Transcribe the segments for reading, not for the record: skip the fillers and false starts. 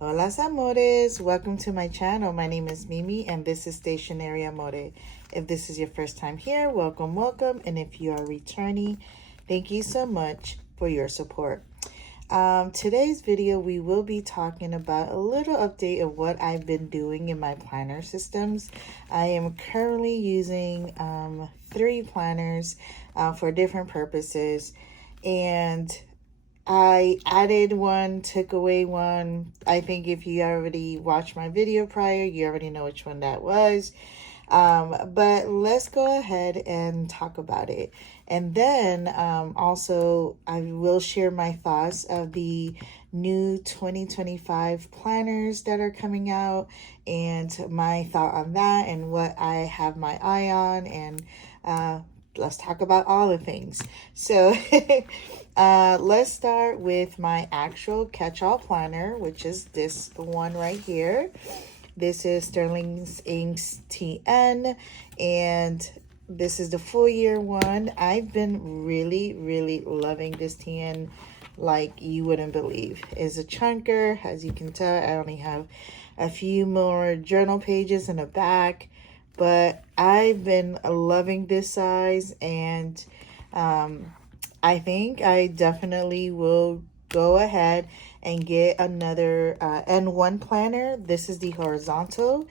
Hola amores, welcome to my channel. My name is Mimi and this is Stationery Amore. If this is your first time here, welcome. And if you are returning, thank you so much for your support. Today's video, we will be talking about a little update of what I've been doing in my planner systems. I am currently using 3 planners for different purposes, and I added one, took away one. I think if you already watched my video prior, you already know which one that was. But let's go ahead and talk about it. And then also, I will share my thoughts of the new 2025 planners that are coming out and my thought on that and what I have my eye on, and let's talk about all the things. So let's start with my actual catch-all planner, which is this one right here. This is Sterling Inks TN, and this is the full year one. I've been really loving this TN like you wouldn't believe. It's a chunker. As you can tell, I only have a few more journal pages in the back, but I've been loving this size, and I think I definitely will go ahead and get another N1 planner. This is the horizontal,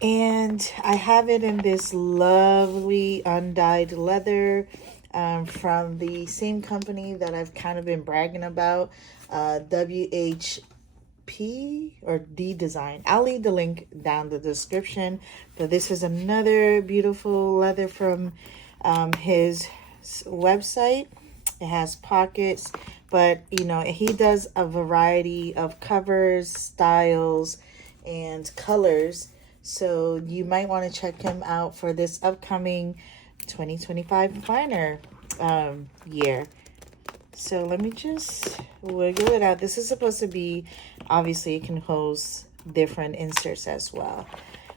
and I have it in this lovely undyed leather from the same company that I've kind of been bragging about, WHPDesigns Design. I'll leave the link down the description, but this is another beautiful leather from his website. It has pockets, but you know, he does a variety of covers, styles, and colors. So you might want to check him out for this upcoming 2025 planner year. So let me just wiggle it out. This is supposed to be, obviously it can host different inserts as well.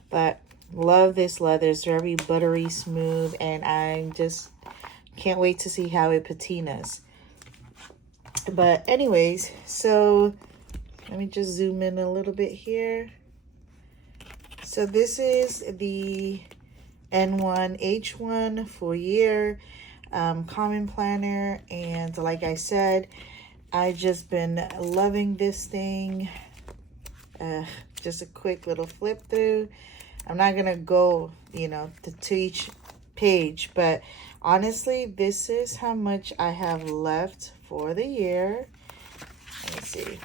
But love this leather. It's very buttery smooth, and I'm just can't wait to see how it patinas. But anyways, so let me just zoom in a little bit here. So this is the N1H1 full year common planner, and like I said, I've just been loving this thing. Just a quick little flip through. I'm not gonna go, you know, to each page, but honestly, this is how much I have left for the year. Let me see.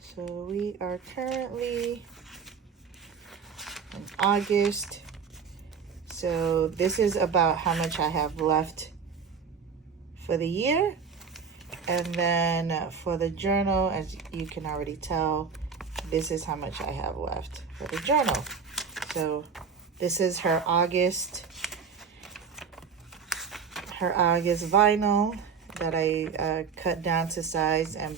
So we are currently in August. So this is about how much I have left for the year. And then for the journal, as you can already tell, this is how much I have left for the journal. So this is her August vinyl that I cut down to size and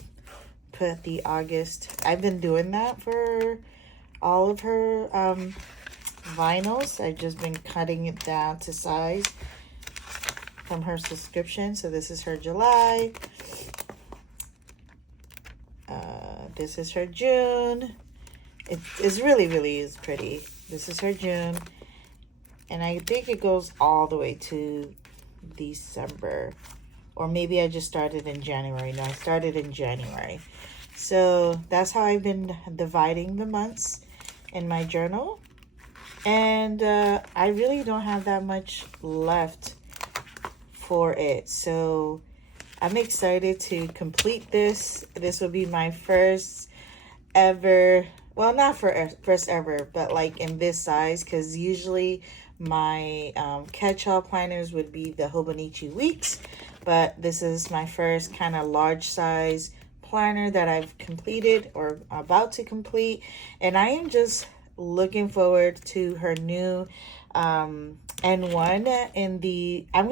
put the August. I've been doing that for all of her vinyls. I've just been cutting it down to size from her subscription. So this is her July. This is her June. It's really is pretty. This is her June, and I think it goes all the way to December, or maybe I just started in January. No, I started in January. So that's how I've been dividing the months in my journal, and I really don't have that much left for it. So I'm excited to complete this. This will be my first ever, well, not for first ever, but like in this size, because usually my catch-all planners would be the Hobonichi weeks, but this is my first kind of large size planner that I've completed or about to complete, and I am just looking forward to her new N1 in the, I'm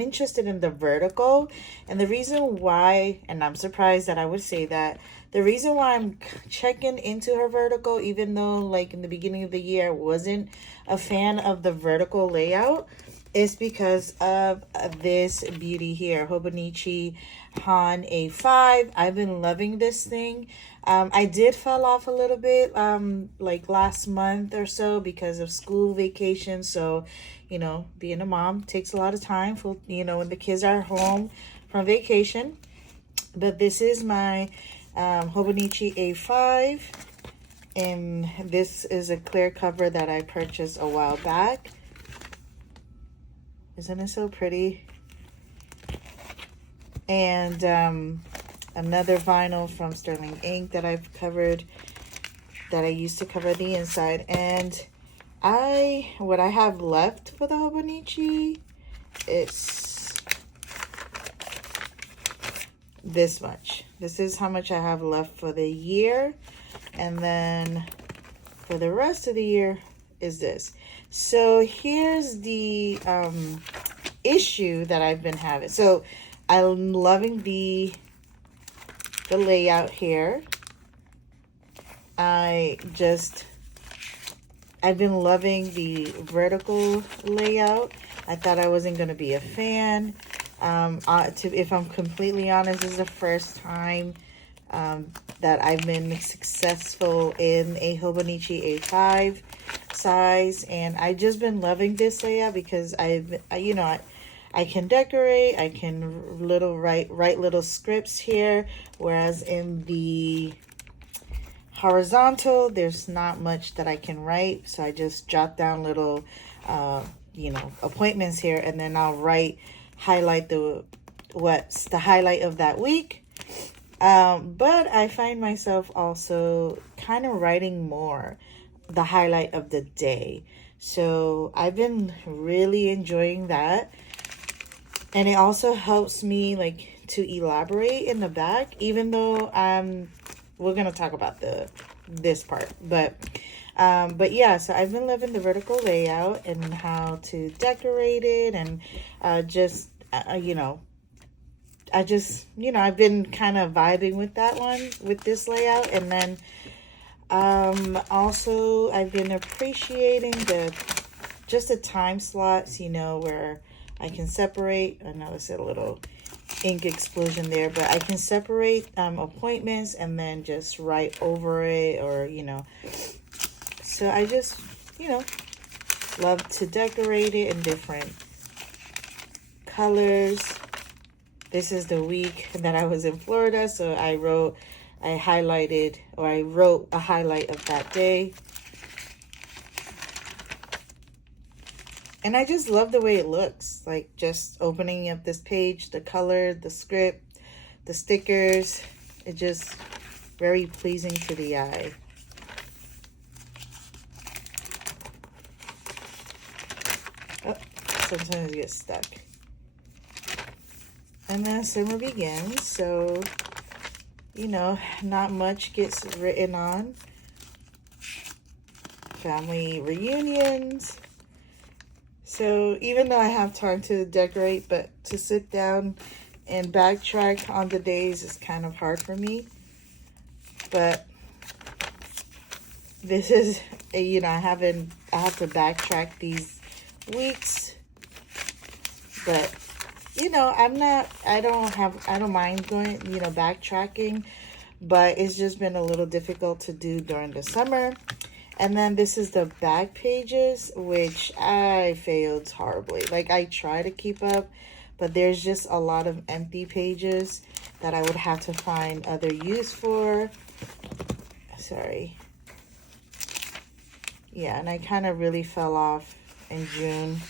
interested in the vertical, and the reason why, and I'm surprised that I would say that, the reason why I'm checking into her vertical, even though like in the beginning of the year I wasn't a fan of the vertical layout, is because of this beauty here, Hobonichi A5. I've been loving this thing. I did fall off a little bit like last month or so because of school vacation. So, you know, being a mom takes a lot of time for, you know, when the kids are home from vacation. But this is my Hobonichi A5. And this is a clear cover that I purchased a while back. Isn't it so pretty? And another vinyl from Sterling Ink that I've covered, that I used to cover the inside. And what I have left for the Hobonichi, it's this much. This is how much I have left for the year. And then for the rest of the year is this. So here's the issue that I've been having. So I'm loving the layout here. I've been loving the vertical layout. I thought I wasn't going to be a fan. If I'm completely honest, this is the first time that I've been successful in a Hobonichi A5 size, and I've just been loving this layout because I can decorate, I can write little scripts here, whereas in the horizontal there's not much that I can write, so I just jot down little appointments here, and then I'll highlight what's the highlight of that week. But I find myself also kind of writing more the highlight of the day. So I've been really enjoying that. And it also helps me like to elaborate in the back, even though we're going to talk about this part. But yeah, so I've been loving the vertical layout and how to decorate it, and I've been kind of vibing with that one, with this layout. And then also I've been appreciating the time slots, where I can separate. I know it's a little ink explosion there, but I can separate appointments and then just write over it, or so I just love to decorate it in different colors. This is the week that I was in Florida, so I wrote a highlight of that day. And I just love the way it looks, like just opening up this page, the color, the script, the stickers. It's just very pleasing to the eye. Oh, sometimes it gets stuck. And then summer begins, so, not much gets written on. Family reunions. So even though I have time to decorate, but to sit down and backtrack on the days is kind of hard for me. But this is, I have to backtrack these weeks. But I don't mind going, backtracking, but it's just been a little difficult to do during the summer. And then this is the back pages, which I failed horribly. Like, I try to keep up, but there's just a lot of empty pages that I would have to find other use for. Sorry. Yeah, and I kind of really fell off in June,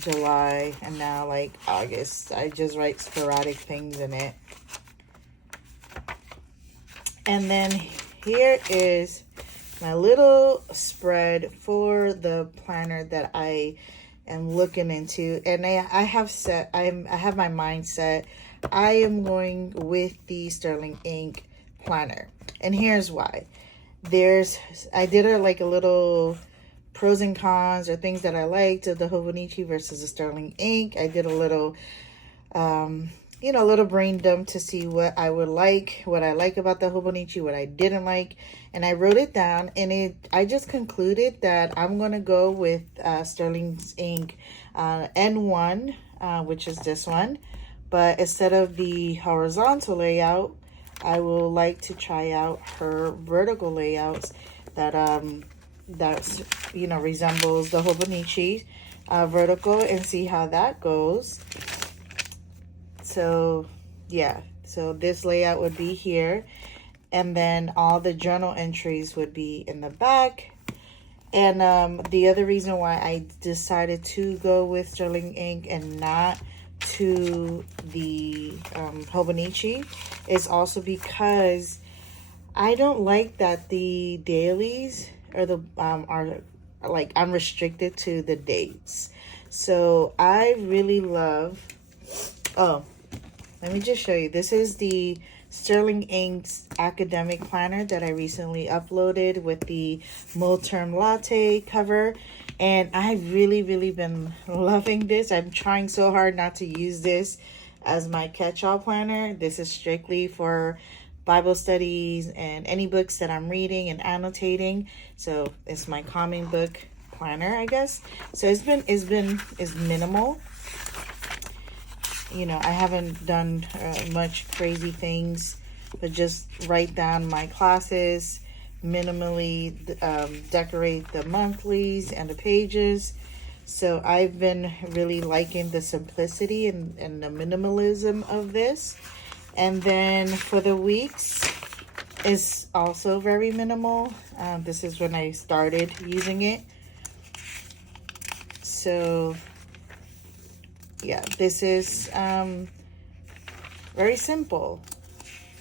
July, and now like August. I just write sporadic things in it. And then here is my little spread for the planner that I am looking into. And I have my mind set. I am going with the Sterling Ink planner. And here's why. I did a little pros and cons, or things that I liked of the Hobonichi versus the Sterling Ink. I did a little, a little brain dump to see what I like about the Hobonichi, what I didn't like. And I wrote it down, and I just concluded that I'm going to go with Sterling Ink N1, which is this one. But instead of the horizontal layout, I will like to try out her vertical layouts that's resembles the Hobonichi vertical, and see how that goes. So yeah, so this layout would be here, and then all the journal entries would be in the back. And the other reason why I decided to go with sterling ink and not to the Hobonichi is also because I don't like that the dailies or the are like, I'm restricted to the dates. So I really love, oh, let me just show you. This is the Sterling Ink's academic planner that I recently uploaded with the Term Latte cover. And I've really been loving this. I'm trying so hard not to use this as my catch-all planner. This is strictly for Bible studies and any books that I'm reading and annotating. So it's my calming book planner, I guess. So it's minimal. I haven't done much crazy things, but just write down my classes, minimally decorate the monthlies and the pages. So I've been really liking the simplicity and the minimalism of this. And then for the weeks, it's also very minimal. This is when I started using it. So yeah, this is very simple.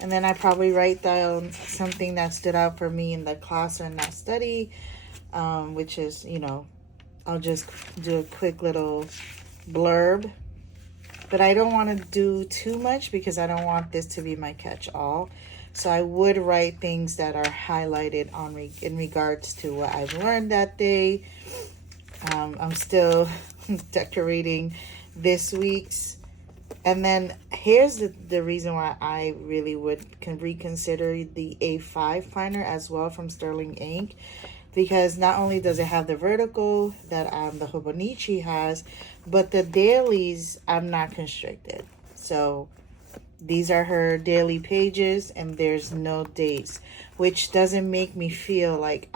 And then I probably write down something that stood out for me in the class or in that study, which is, I'll just do a quick little blurb. But I don't want to do too much because I don't want this to be my catch-all. So I would write things that are highlighted in regards to what I've learned that day. I'm still decorating this week's. And then here's the reason why I really can reconsider the A5 planner as well from Sterling Ink. Because not only does it have the vertical that the Hobonichi has, but the dailies, I'm not constricted. So these are her daily pages and there's no dates, which doesn't make me feel like,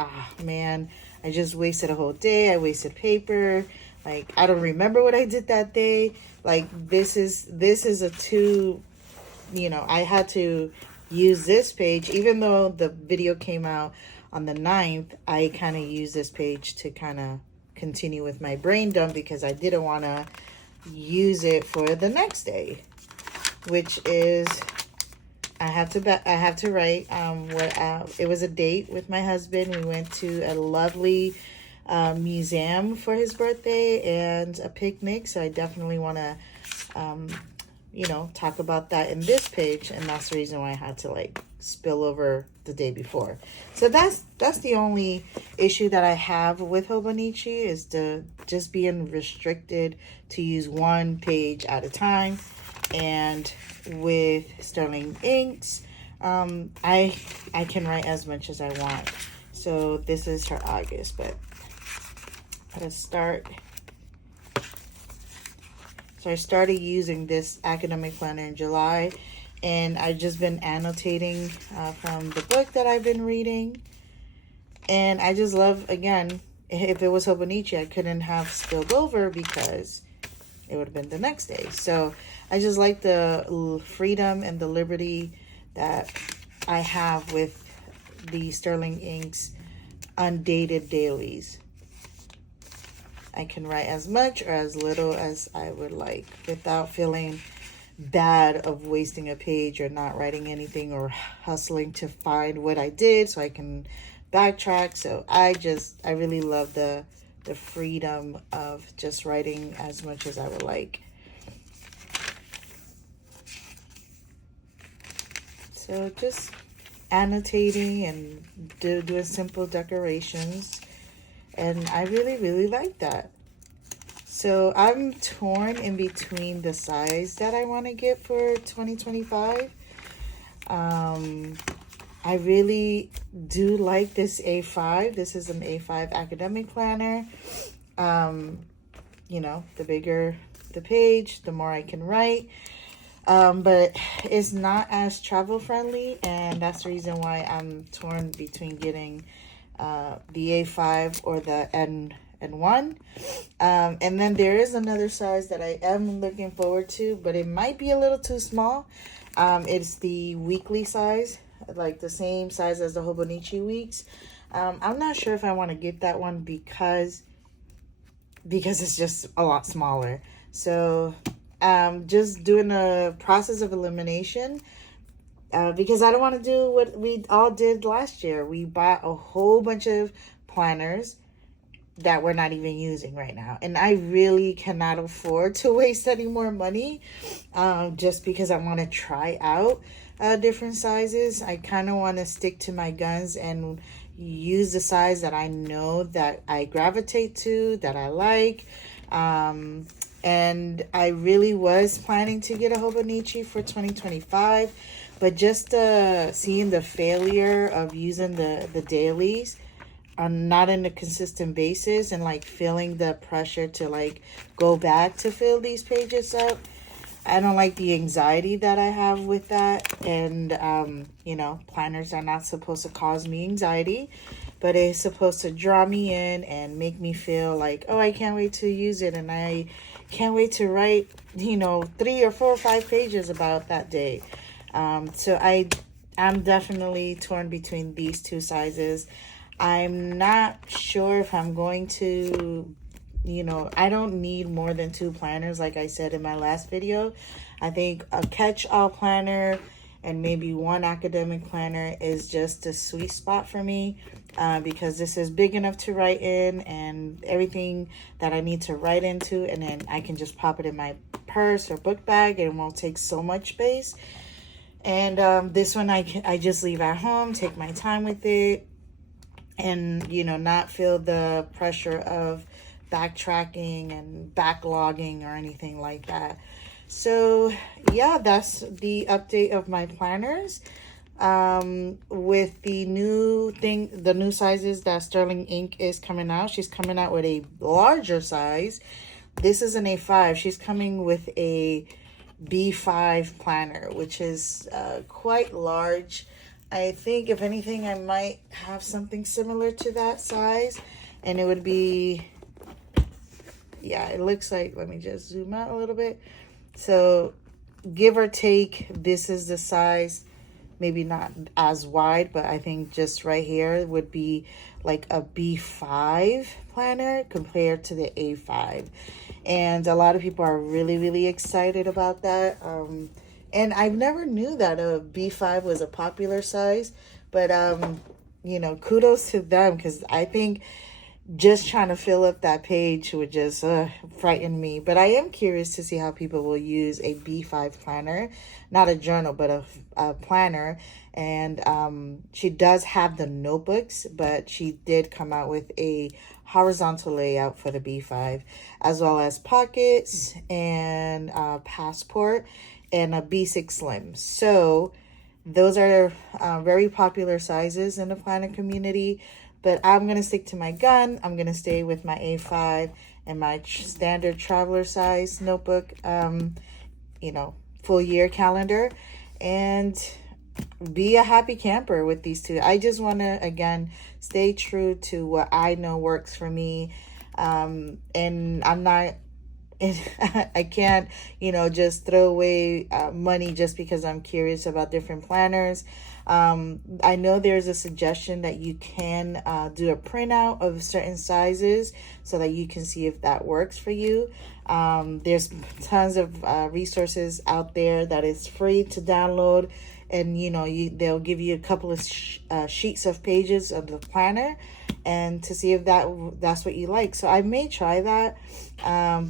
man, I just wasted a whole day. I wasted paper. Like, I don't remember what I did that day. Like, this is a I had to use this page, even though the video came out on the 9th, I kind of used this page to kind of continue with my brain dump because I didn't want to use it for the next day, which is I have to write it was a date with my husband. We went to a lovely museum for his birthday and a picnic. So I definitely want to talk about that in this page, and that's the reason why I had to spill over the day before. So that's the only issue that I have with Hobonichi, is to just being restricted to use one page at a time. And with Sterling Inks, I can write as much as I want. So this is her August, but let's start. So I started using this academic planner in July, and I've just been annotating from the book that I've been reading. And I just love, again, if it was Hobonichi, I couldn't have spilled over because it would have been the next day. So I just like the freedom and the liberty that I have with the Sterling Inks undated dailies. I can write as much or as little as I would like without feeling bad of wasting a page or not writing anything or hustling to find what I did so I can backtrack. So I really love the freedom of just writing as much as I would like. So just annotating and doing simple decorations. And I really like that. So I'm torn in between the size that I want to get for 2025. I really do like this A5. This is an A5 academic planner. you know, the bigger the page, the more I can write. But it's not as travel friendly, and that's the reason why I'm torn between getting the A5 or the N1. And then there is another size that I am looking forward to, but it might be a little too small. It's the weekly size, like the same size as the Hobonichi weeks. I'm not sure if I want to get that one because it's just a lot smaller. So just doing a process of elimination, because I don't want to do what we all did last year. We bought a whole bunch of planners that we're not even using right now, and I really cannot afford to waste any more money just because I want to try out different sizes. I kind of want to stick to my guns and use the size that I know that I gravitate to, that I like. And I really was planning to get a Hobonichi for 2025, but just seeing the failure of using the dailies on not in a consistent basis, and like feeling the pressure to like go back to fill these pages up, I don't like the anxiety that I have with that. And you know, planners are not supposed to cause me anxiety, but it's supposed to draw me in and make me feel like, oh, I can't wait to use it, and I can't wait to write, you know, 3 or 4 or 5 pages about that day. So I'm definitely torn between these two sizes. I'm not sure if I'm going to, you know, I don't need more than 2 planners, like I said in my last video. I think a catch-all planner and maybe 1 academic planner is just a sweet spot for me, because this is big enough to write in and everything that I need to write into, and then I can just pop it in my purse or book bag and it won't take so much space. And this one I just leave at home, take my time with it, and, you know, not feel the pressure of backtracking and backlogging or anything like that. So yeah, that's the update of my planners. With the new sizes that Sterling Ink is coming out. She's coming out with a larger size. This is an A5. She's coming with a B5 planner, which is quite large. I think if anything, I might have something similar to that size, and it would be, yeah, it looks like, let me just zoom out a little bit. So give or take, this is the size, maybe not as wide, but I think just right here would be like a B5 planner compared to the A5. And a lot of people are really, really excited about that. And I never knew that a B5 was a popular size, but, you know, kudos to them, because I think just trying to fill up that page would just frighten me. But I am curious to see how people will use a B5 planner, not a journal, but a planner. And she does have the notebooks, but she did come out with a horizontal layout for the B5, as well as pockets and passport and a B6 Slim. So those are very popular sizes in the planner community. But I'm going to stick to my gun. I'm going to stay with my A5 and my standard traveler size notebook, you know, full year calendar, and be a happy camper with these two. I just want to, again, stay true to what I know works for me. And I'm not, I can't, you know, just throw away money just because I'm curious about different planners. I know there's a suggestion that you can do a printout of certain sizes so that you can see if that works for you. There's tons of resources out there that is free to download, and you know, they'll give you a couple of sheets of pages of the planner, and to see if that's what you like. So I may try that,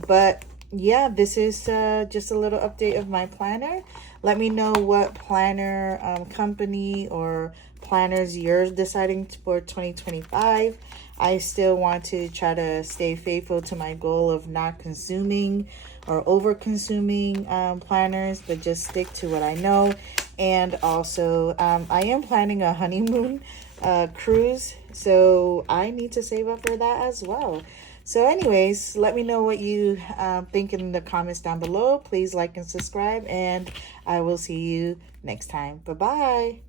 but yeah, this is just a little update of my planner. Let me know what planner company or planners you're deciding for 2025. I still want to try to stay faithful to my goal of not consuming or over consuming planners, but just stick to what I know. And also, I am planning a honeymoon cruise, so I need to save up for that as well. So anyways, let me know what you think in the comments down below. Please like and subscribe, and I will see you next time. Bye-bye.